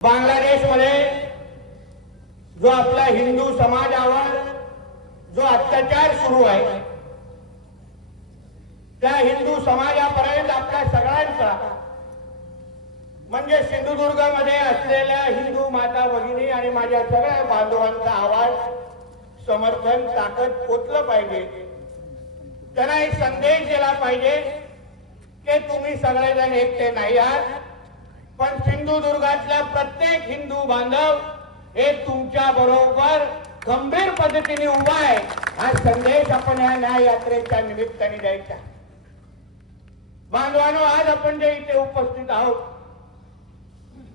बांगलादेशमध्ये जो आपला हिंदू समाजावर जो अत्याचार सुरू आहे त्या हिंदू समाजापर्यंत आपल्या सगळ्यांचा म्हणजे सिंधुदुर्गमध्ये असलेल्या हिंदू माता भगिनी आणि माझ्या सगळ्या बांधवांचा आवाज समर्थन ताकद पोचलं पाहिजे. त्यांना एक संदेश दिला पाहिजे की तुम्ही सगळेजण एकटे नाही आहात. पण सिंधुदुर्गातल्या प्रत्येक हिंदू बांधव हे तुमच्या बरोबर गंभीर पद्धतीने उभा आहे. हा संदेश आपण या न्याय यात्रेच्या निमित्ताने द्यायचा. बांधवानो आज आपण जे इथे उपस्थित आहोत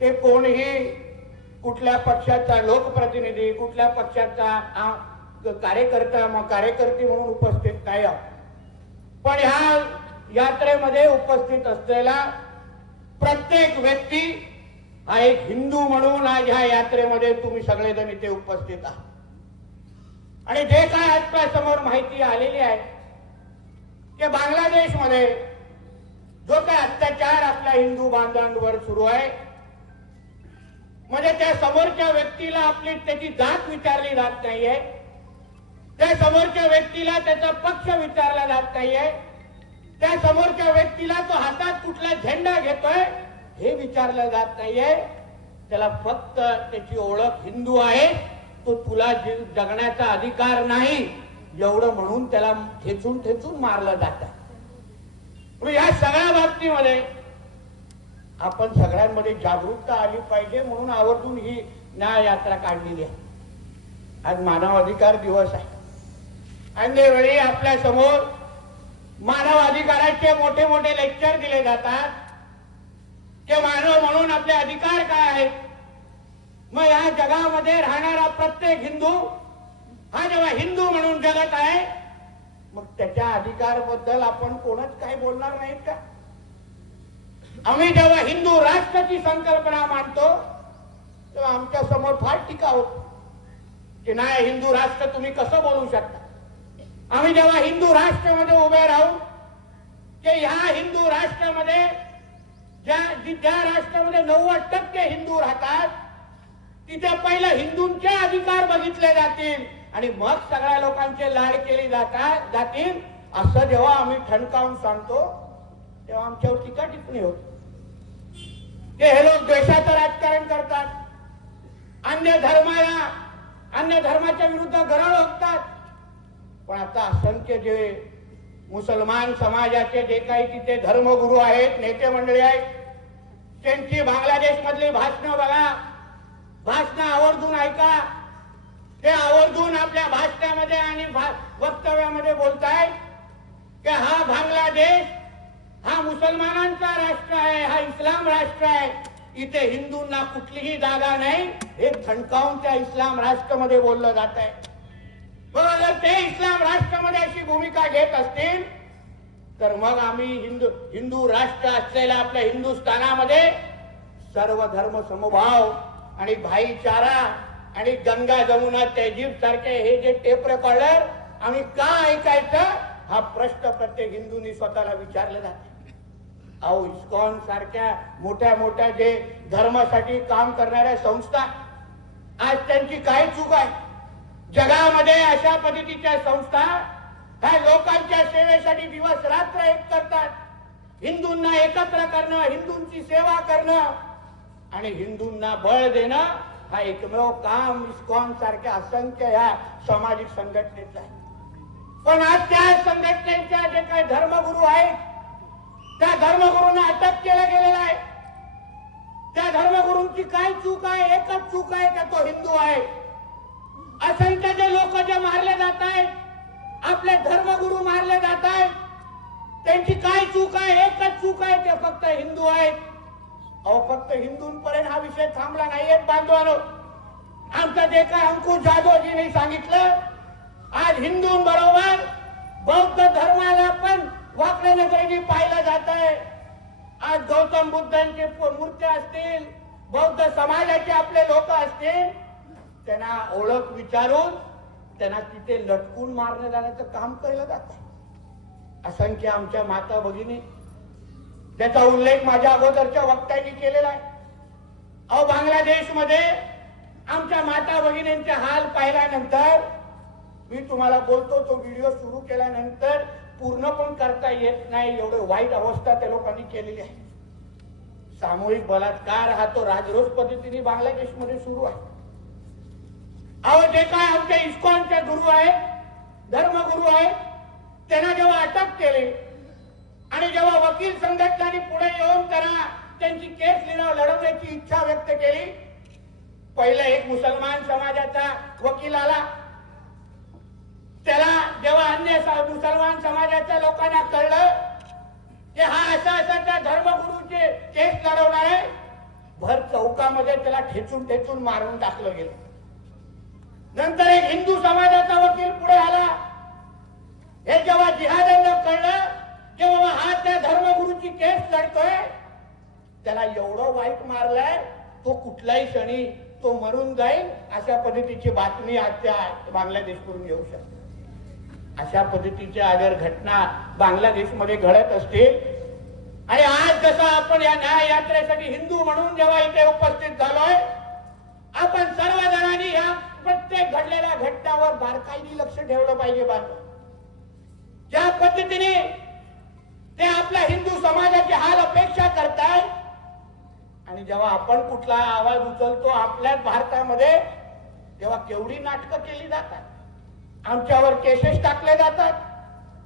ते कोणीही कुठल्या पक्षाचा लोकप्रतिनिधी कुठल्या पक्षाचा कार्यकर्ता मग कार्यकर्ती म्हणून उपस्थित नाही आहोत. पण ह्या यात्रेमध्ये उपस्थित असलेला प्रत्येक व्यक्ती हा एक हिंदू म्हणून आज ह्या यात्रेमध्ये तुम्ही सगळेजण इथे उपस्थित आहात. आणि जे काय आजच्या समोर माहिती आलेली आहे की बांगलादेशमध्ये जो काय अत्याचार आपल्या हिंदू बांधवांवर सुरू आहे म्हणजे त्या समोरच्या व्यक्तीला आपली त्याची जात विचारली जात नाहीये त्या समोरच्या व्यक्तीला त्याचा पक्ष विचारला जात नाहीये त्या समोरच्या व्यक्तीला तो हातात कुठला झेंडा घेतोय हे विचारलं जात नाहीये. त्याला फक्त त्याची ओळख हिंदू आहे. तो तुला जगण्याचा अधिकार नाही. एवढं म्हणून त्याला ठेचून ठेचून मारलं जात. या सगळ्या बाबतीमध्ये आपण सगळ्यांमध्ये जागरूकता आली पाहिजे म्हणून आवर्जून ही न्याय यात्रा काढलेली आहे. आज मानव अधिकार दिवस आहे. अन्य वेळी आपल्यासमोर मानव अधिकाराचे मोठे मोठे लेक्चर दिले जातात. ते मानव म्हणून आपले अधिकार काय आहेत? मग या जगामध्ये राहणारा प्रत्येक हिंदू हा जेव्हा हिंदू म्हणून जगत आहे मग त्याच्या अधिकार आपण कोणच काही बोलणार नाहीत का? आम्ही जेव्हा हिंदू राष्ट्राची संकल्पना मांडतो तेव्हा आमच्यासमोर फार टीका होत. की नाही हिंदू राष्ट्र तुम्ही कसं बोलू शकता? आम्ही जेव्हा हिंदू राष्ट्रामध्ये उभे राहू की ह्या हिंदू राष्ट्रामध्ये ज्या ज्या राष्ट्रामध्ये नव्वद टक्के हिंदू राहतात तिथे पहिलं हिंदूंचे अधिकार बघितले जातील आणि मग सगळ्या लोकांचे लाड केले जातात जातील. असं जेव्हा आम्ही ठणकावून सांगतो तेव्हा आमच्यावर टीका टिप्पणी होत. की हे लोक द्वेषाचं राजकारण करतात. अन्य धर्माला अन्य धर्माच्या विरुद्ध गरळ ओकतात पण आता असंख्य जे मुसलमान समाजाचे जे काही तिथे धर्मगुरू आहेत नेते मंडळी आहेत त्यांची बांगलादेश मधली भाषणं बघा. भाषणं आवर्जून ऐका. ते आवर्जून आपल्या भाषणामध्ये आणि भा- वक्तव्यामध्ये बोलतायत की हा बांगलादेश हा मुसलमानांचा राष्ट्र आहे हा इस्लाम राष्ट्र आहे. इथे हिंदूंना कुठलीही जागा नाही. हे थणकावून त्या इस्लाम राष्ट्रामध्ये बोललं जात आहे मग ते इस्लाम राष्ट्रामध्ये अशी भूमिका घेत असतील तर मग आम्ही हिंदू हिंदू राष्ट्र असलेल्या आपल्या हिंदुस्थानामध्ये सर्व धर्म समभाव आणि भाईचारा आणि गंगा जमुना तहजीब सारखे हे जे टेप रेकॉर्डर आम्ही का ऐकायचं? हा प्रश्न प्रत्येक हिंदूंनी स्वतःला विचारला जाते. अहो इस्कॉन सारख्या मोठ्या मोठ्या जे धर्मासाठी काम करणाऱ्या संस्था आज त्यांची काय चूक आहे. जगामध्ये अशा पद्धतीच्या संस्था काय लोकांच्या सेवेसाठी दिवस रात्र एक करतात. हिंदूंना एकत्र करणं हिंदूंची सेवा करणं आणि हिंदूंना बळ देणं हा एकमेव काम इस्कॉन सारख्या असंख्य ह्या सामाजिक संघटनेचा आहे. पण आज त्या संघटनेच्या जे काही धर्मगुरू आहेत त्या धर्मगुरूंना अटक केलं गेलेलं आहे. त्या धर्मगुरूंची काय चूक आहे एकच चूक आहे का तो हिंदू आहे? असंख्य जे लोक जे मारले जात आहेत आपले धर्मगुरू मारले जात आहेत त्यांची काय चूक आहे एकच चूक आहे ते फक्त हिंदू आहेत. अहो फक्त हिंदूंपर्यंत हा विषय थांबला नाहीये बांधवानो. आमचं जे काय अंकुश जाधवजींनी सांगितलं आज हिंदूंबरोबर बौद्ध धर्माला पण वाकडे नगरीने पाहिलं जात आहे. आज गौतम बुद्धांचे पु- मूर्त्या असतील बौद्ध समाजाचे आपले लोक असतील त्यांना ओळख विचारून त्यांना तिथे लटकून मारण्यात जाण्याचं काम केलं जात असंख्य आमच्या माता भगिनी त्याचा उल्लेख माझ्या अगोदरच्या वक्त्यांनी केलेला आहे. अहो बांगलादेशमध्ये आमच्या माता भगिनींचे हाल पाहिल्यानंतर मी तुम्हाला बोलतो तो व्हिडिओ सुरू केल्यानंतर पूर्ण पण करता येत नाही एवढे वाईट अवस्था त्या लोकांनी केलेली आहे. सामूहिक बलात्कार हा तो राजरोज पद्धतीने बांगलादेशमध्ये सुरू आहे. अहो जे काय आमच्या इस्कॉनचे गुरु आहेत धर्मगुरु आहेत त्यांना जेव्हा अटक केली आणि जेव्हा वकील संघटनांनी पुढे येऊन त्यांना त्यांची केस लिहिणं लढवण्याची इच्छा व्यक्त केली पहिला एक मुसलमान समाजाचा वकील आला. त्याला जेव्हा अन्य मुसलमान समाजाच्या लोकांना कळलं की हा असा असा त्या धर्मगुरूचे केस लढवणार आहे भर चौकामध्ये त्याला ठेचून ठेचून मारून टाकलं गेलं. नंतर एक हिंदू समाजाचा वकील पुढे आला. हे जेव्हा जिहाद्यांना कळलं की बाबा हा त्या धर्मगुरूची केस लढतोय. त्याला एवढं वाईट मारलंय तो कुठल्याही क्षणी तो मरून जाईल अशा पद्धतीची बातमी आज त्या बांगलादेशकडून येऊ शकते. अशा पद्धतीच्या अगर घटना बांगलादेशमध्ये घडत असतील. आणि आज जसं आपण या न्याय यात्रेसाठी हिंदू म्हणून जेव्हा इथे उपस्थित झालोय आपण सर्वजणांनी या प्रत्येक घडलेल्या घटनावर बारकाईने लक्ष ठेवलं पाहिजे बांधव ज्या पद्धतीने ते आपल्या हिंदू समाजाची हाल अपेक्षा करताय आणि जेव्हा आपण कुठला आवाज उचलतो आपल्याच भारतामध्ये तेव्हा केवढी नाटकं केली जातात. आमच्यावर केसेस टाकले जातात.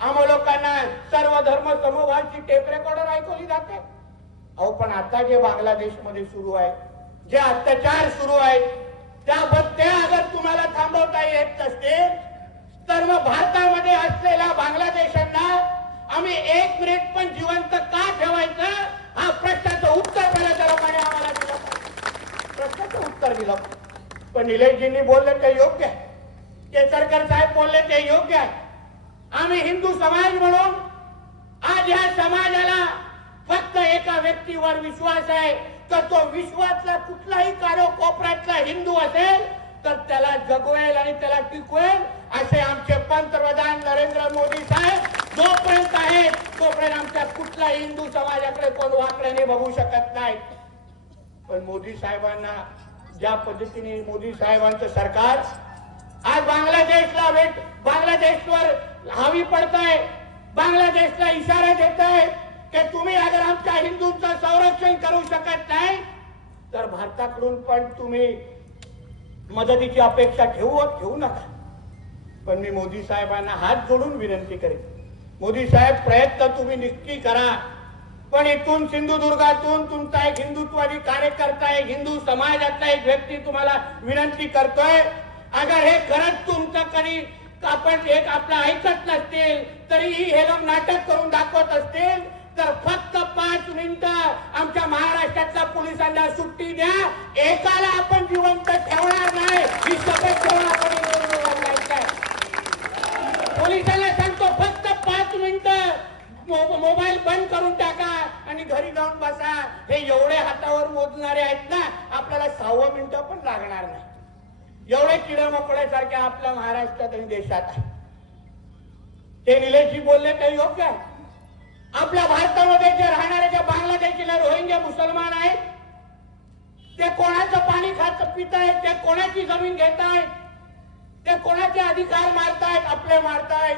आम्हा लोकांना सर्व धर्म समूहाची टेप रेकॉर्डर ऐकवली जाते. अहो पण आता जे बांगलादेशमध्ये सुरू आहे जे अत्याचार सुरू आहेत त्या त्या अगर तुम्हाला थांबवता येत नसते तर मग भारतामध्ये असलेल्या बांगलादेशांना आम्ही एक मिनिट पण जिवंत का ठेवायचं? हा प्रश्नाचं उत्तर पहिल्या लोकांनी आम्हाला दिलं. प्रश्नाचं उत्तर दिलं. पण निलेशजींनी बोलले ते योग्य आहे. केसरकर साहेब बोलले ते योग्य आहे. आम्ही हिंदू समाज म्हणून आज या समाजाला फक्त एका व्यक्तीवर विश्वास आहे. तर तो विश्वातला कुठलाही कारो कोपऱ्यातला हिंदू असेल तर त्याला जगवेल आणि त्याला टिकवेल असे आमचे पंतप्रधान नरेंद्र मोदी साहेब जोपर्यंत आहेत तोपर्यंत आमच्या कुठला हिंदू समाजाकडे कोण वाकड्याने बघू शकत नाही. पण मोदी साहेबांना ज्या पद्धतीने मोदी साहेबांचं सरकार आज बांगलादेशला भेट बांगलादेशवर हावी पडत आहे बांगलादेशला इशारा देत आहे की तुम्ही अगर आमच्या हिंदूंचं संरक्षण करू शकत नाही तर भारताकडून पण तुम्ही मदतीची अपेक्षा ठेवू ठेवू नका. पण मी मोदी साहेबांना हात जोडून विनंती करेन. मोदी साहेब प्रयत्न तुम्ही नक्की करा. पण इथून सिंधुदुर्गातून तुमचा एक हिंदुत्वादी कार्यकर्ता एक हिंदू समाजातला एक व्यक्ती तुम्हाला विनंती करतोय अगर हे खरंच तुमचं कधी आपण एक आपलं ऐकत नसतील तरीही हे लोक नाटक करून दाखवत असतील तर फक्त पाच मिनिटं आमच्या महाराष्ट्रातल्या पोलिसांना सुट्टी द्या. एकाला आपण जिवंत ठेवणार नाही. ही शपथ घेऊन आपण पोलिसांना सांगतो फक्त पाच मिनिटं. मोबाईल बंद करून टाका आणि घरी जाऊन बसा. हे एवढे हातावर मोजणारे आहेत ना आपल्याला सहावं मिनिटं पण लागणार नाही. एवढे किडे मोकळ्यासारखे आपल्या महाराष्ट्रात आणि देशात आहे. ते निलेशजी बोलले काही योग्य आहे? आपल्या भारतामध्ये जे राहणारे जे बांगलादेशीला रोहिंग्या मुसलमान आहेत ते कोणाचं पाणी खात पित आहेत ते कोणाची जमीन घेत आहेत ते कोणाचे अधिकार मारतायत आपले मारतायत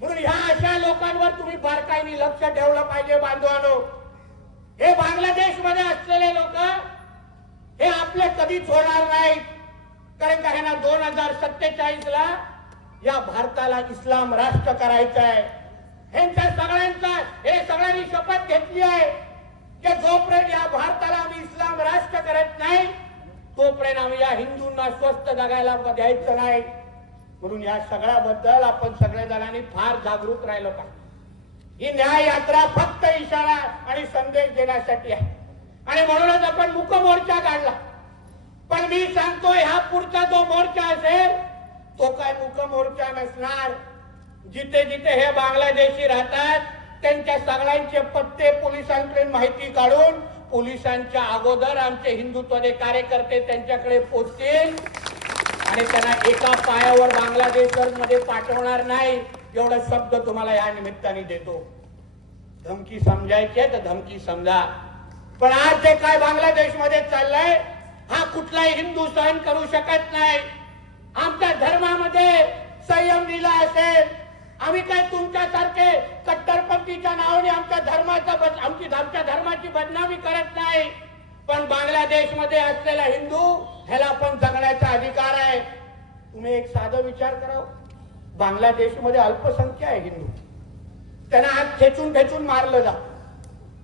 म्हणून ह्या अशा लोकांवर तुम्ही बारकाईने लक्ष ठेवलं पाहिजे बांधवानो. हे बांगलादेशमध्ये असलेले लोक हे आपले कधीच होणार नाहीत. कारण का ह्यांना दोन हजार सत्तेचाळीस ला या भारताला इस्लाम राष्ट्र करायचं आहे यांच्या सगळ्यांचा हे सगळ्यांनी शपथ घेतली आहे की जोपर्यंत या भारताला आम्ही इस्लाम राष्ट्र करत नाही तोपर्यंत आम्ही या हिंदूंना स्वस्त जगायला द्यायचं नाही. म्हणून या सगळ्याबद्दल आपण सगळ्या जणांनी फार जागरूक राहिलो पाहिजे ही न्याय यात्रा फक्त इशारा आणि संदेश देण्यासाठी आहे. आणि म्हणूनच आपण मुक मोर्चा काढला. पण मी सांगतो ह्या पुढचा जो मोर्चा असेल तो काय मुक मोर्चा नसणार. जिथे जिथे हे बांगलादेशी राहतात त्यांच्या सगळ्यांचे पत्ते पोलिसांकडे माहिती काढून पोलिसांच्या अगोदर आमचे हिंदुत्वाचे कार्यकर्ते त्यांच्याकडे पोचतील. आणि त्यांना एका पायावर बांगलादेशमध्ये पाठवणार नाही एवढा शब्द तुम्हाला या निमित्ताने देतो. धमकी समजायची आहे तर धमकी समजा. पण आज जे काय बांगलादेशमध्ये चाललंय हा कुठलाही हिंदू सहन करू शकत नाही. आमच्या धर्मामध्ये संयम दिला असेल आम्ही काय तुमच्यासारखे कट्टरपंथीच्या नावाने आमच्या धर्माचा बद- आमची आमच्या धर्माची बदनामी करत नाही. पण बांगलादेशमध्ये असलेला हिंदू ह्याला पण जगण्याचा अधिकार आहे. तुम्ही एक साधं विचार करा हो. बांगलादेशमध्ये अल्पसंख्या आहे हिंदू. त्यांना आज खेचून खेचून मारलं जा.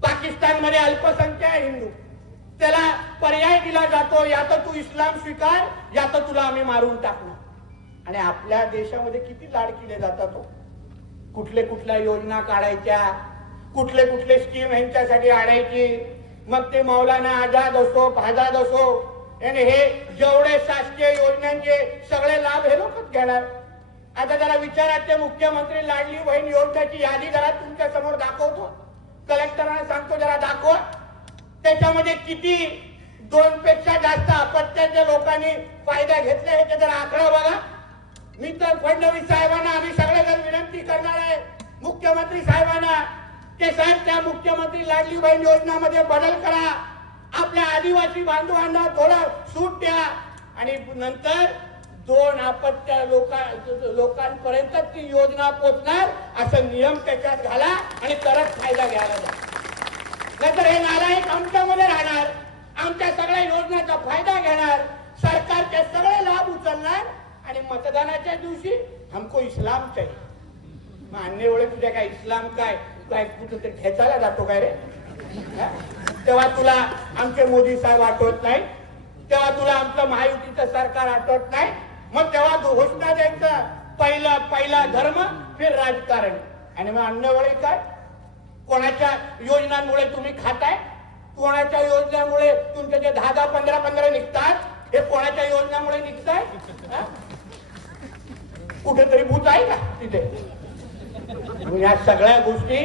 पाकिस्तानमध्ये अल्पसंख्या आहे हिंदू. त्याला पर्याय दिला जातो या तर तू इस्लाम स्वीकार या तर तुला आम्ही मारून टाकणार. आणि आपल्या देशामध्ये किती लाड केले जातात हो. कुठले कुठल्या योजना काढायच्या? कुठले कुठले स्कीम यांच्यासाठी आणायची? मग ते मौलाना आझाद असो फाजाद असो आणि हे जेवढे शासकीय योजनांचे सगळे लाभ हे लोकच घेणार. आता जरा विचारात ते मुख्यमंत्री लाडली बहीण योजनाची यादी जरा तुमच्यासमोर दाखवतो. कलेक्टरांना सांगतो जरा दाखवा. त्याच्यामध्ये किती दोन पेक्षा जास्त अपत्याच्या लोकांनी फायदा घेतला हे जरा आकडा बघा. मी तर फडणवीस साहेबांना आम्ही सगळेजण विनंती करणार आहे. मुख्यमंत्री साहेबांना ते साहेब त्या मुख्यमंत्री लाडली बहीण योजनामध्ये बदल करा. आपल्या आदिवासी बांधवांना थोडं सूट द्या. आणि नंतर दोन अपत्य लोका लोकांपर्यंत ती योजना पोचणार असं नियम त्याच्यात घाला आणि तरच फायदा घ्यायला जा. नाहीतर हे नालायक आमच्यामध्ये राहणार. आमच्या सगळ्या योजनाचा फायदा घेणार. सरकारचे सगळे लाभ उचलणार. आणि मतदानाच्या दिवशी हमको इस्लाम चाहिए। मग अन्य वेळे तुझ्या काय इस्लाम काय? काय कुठं ते खेचायला जातो काय रे? तेव्हा तुला आमचे मोदी साहेब आठवत नाही. तेव्हा तुला आमचं महायुतीचं सरकार आठवत नाही. मग तेव्हा घोषणा द्यायचं. पहिला पहिला धर्म फिर राजकारण. आणि मग अन्य काय? कोणाच्या योजनांमुळे तुम्ही खाताय? कोणाच्या योजनेमुळे तुमचे जे दहा दहा पंधरा पंधरा निघतात? हे कोणाच्या योजनामुळे निघताय? कुठेतरी भूत आहे का तिथे? या सगळ्या गोष्टी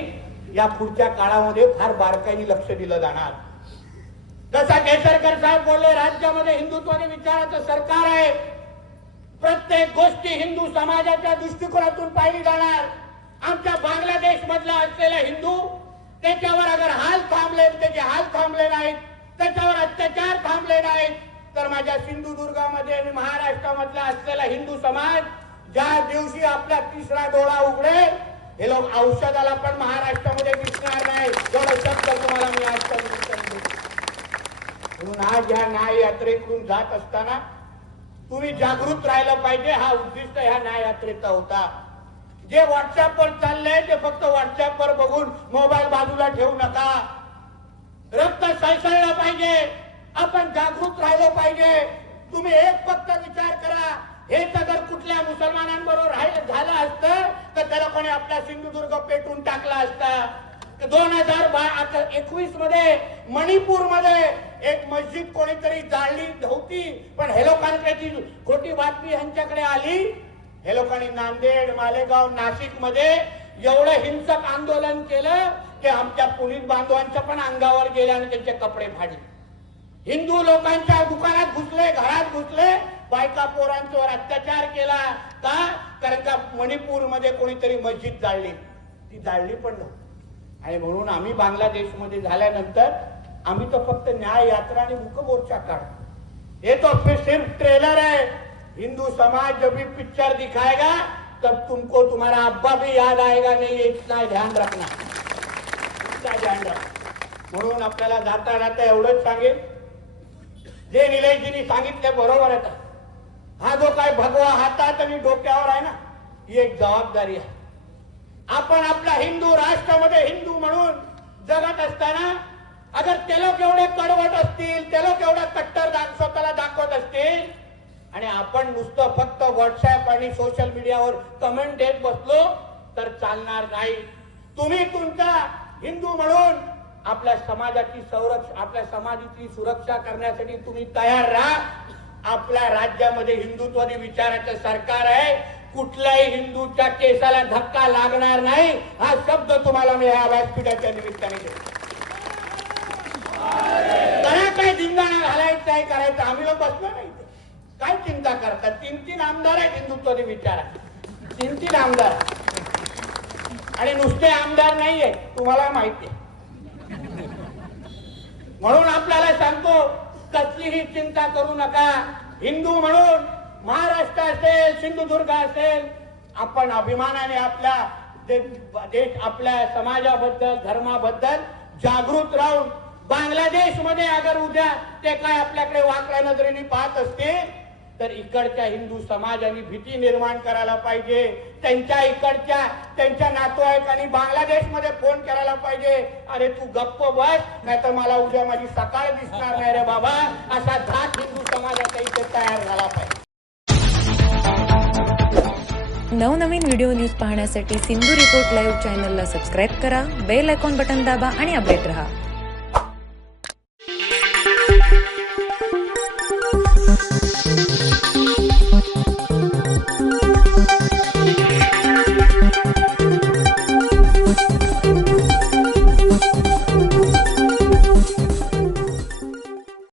या पुढच्या काळामध्ये फार बारकाईने लक्ष दिलं जाणार. जसा केसरकर साहेब बोलले राज्यामध्ये हिंदुत्वाने विचाराचं सरकार आहे. प्रत्येक गोष्टी हिंदू समाजाच्या दृष्टिकोनातून पाहिली जाणार. आमच्या बांगलादेश मधला असलेला हिंदू त्याच्यावर अगर हाल थांबले त्याचे हाल थांबले नाहीत त्याच्यावर अत्याचार थांबले नाहीत तर माझ्या सिंधुदुर्गामध्ये आणि महाराष्ट्रामधला असलेला हिंदू समाज ज्या दिवशी आपला तिसरा डोळा उघडेल हे लोक औषधाला पण महाराष्ट्रामध्ये दिसणार नाही. एवढं शब्द तुम्हाला मी आज म्हणून आज ह्या न्याय यात्रेकडून जात असताना तुम्ही जागृत राहिलं पाहिजे. हा उद्दिष्ट ह्या न्याय यात्रेचा होता. जे व्हॉट्सअपवर चाललंय ते फक्त व्हॉट्सअपवर बघून मोबाईल बाजूला ठेवू नका. रक्त सळसळलं पाहिजे. आपण जागृत राहिलं पाहिजे. तुम्ही एक फक्त विचार करा. हेच जर कुठल्या मुसलमानांबरोबर झालं असतं तर त्याला कोणी आपला सिंधुदुर्ग पेटून टाकला असता. दोन हजार एकवीसमध्ये मणिपूरमध्ये एक मस्जिद कोणीतरी जाळली होती पण हे लोकांकडे खोटी बातमी यांच्याकडे आली. हे लोकांनी नांदेड मालेगाव नाशिकमध्ये एवढं हिंसक आंदोलन केलं की आमच्या पोलीस बांधवांच्या पण अंगावर गेल्या आणि त्यांचे कपडे फाडले. हिंदू लोकांच्या दुकानात घुसले घरात घुसले बायका पोरांच्यावर अत्याचार केला का? कारण का मणिपूरमध्ये कोणीतरी मस्जिद जाळली. ती जाळली पण नव्हती. आणि म्हणून आम्ही बांगलादेशमध्ये झाल्यानंतर आम्ही तो फक्त न्याय यात्रा आणि मुखमोर्चा काढ हे तो सिर्फ ट्रेलर है हिंदू समाज जब भी पिक्चर दिखाएगा तब तुमको तुम्हारा अब्बा भी याद आएगा. नहीं ये इतना ध्यान रखना. इतना ध्यान रखना. म्हणून आपल्याला जाता जाता एवढंच सांगेल जे निलेशजींनी सांगितले बरोबर आहे हा जो काय भगवा हातात आणि डोक्यावर आहे ना ही एक जबाबदारी आहे. आपण आपल्या हिंदू राष्ट्रामध्ये हिंदू म्हणून जगत असताना अगर ते लोक एवढे कडवट असतील ते लोक एवढा कट्टर दाख स्वतःला दाखवत असतील आणि आपण नुसतं फक्त व्हॉट्सअप आणि सोशल मीडियावर कमेंट देत बसलो तर चालणार नाही. तुम्ही तुमचा हिंदू म्हणून आपल्या समाजाची संरक्षण आपल्या समाजाची सुरक्षा करण्यासाठी तुम्ही तयार राहा. आपल्या राज्यामध्ये हिंदुत्वादी विचाराचं सरकार आहे. कुठल्याही हिंदूच्या केसाला धक्का लागणार नाही. हा शब्द तुम्हाला मी या व्यासपीठाच्या निमित्ताने देतो. करा काय धिंगाणा घालायचं आहे करायचं आम्ही लोक बसलो नाही काय चिंता करतात? तीन तीन आमदार आहेत हिंदुत्वादी विचार तीन तीन आमदार. आणि नुसते आमदार नाहीये. तुम्हाला माहिती आहे म्हणून आपल्याला सांगतो कसलीही चिंता करू नका. हिंदू म्हणून महाराष्ट्र असेल सिंधुदुर्ग असेल आपण अभिमानाने आपल्या देश आपल्या समाजाबद्दल धर्माबद्दल जागृत राहून बांगलादेशमध्ये अगर उद्या ते काय आपल्याकडे वाकड्या नजरेने पाहत असतील तर इकडच्या हिंदू समाजाने भीती निर्माण करायला पाहिजे. त्यांच्या इकडच्या त्यांच्या नातेवाईकांनी बांगलादेशमध्ये फोन करायला पाहिजे. अरे तू गप्प बस नाही तर मला उद्या माझी सकाळ दिसणार नाही रे बाबा. असा धाक हिंदू समाजाचा इथे तयार झाला पाहिजे. नवनवीन व्हिडिओ न्यूज पाहण्यासाठी सिंधू रिपोर्ट लाईव्ह चॅनलला सबस्क्राईब करा बेल आयकॉन बटन दाबा आणि अपडेट रहा.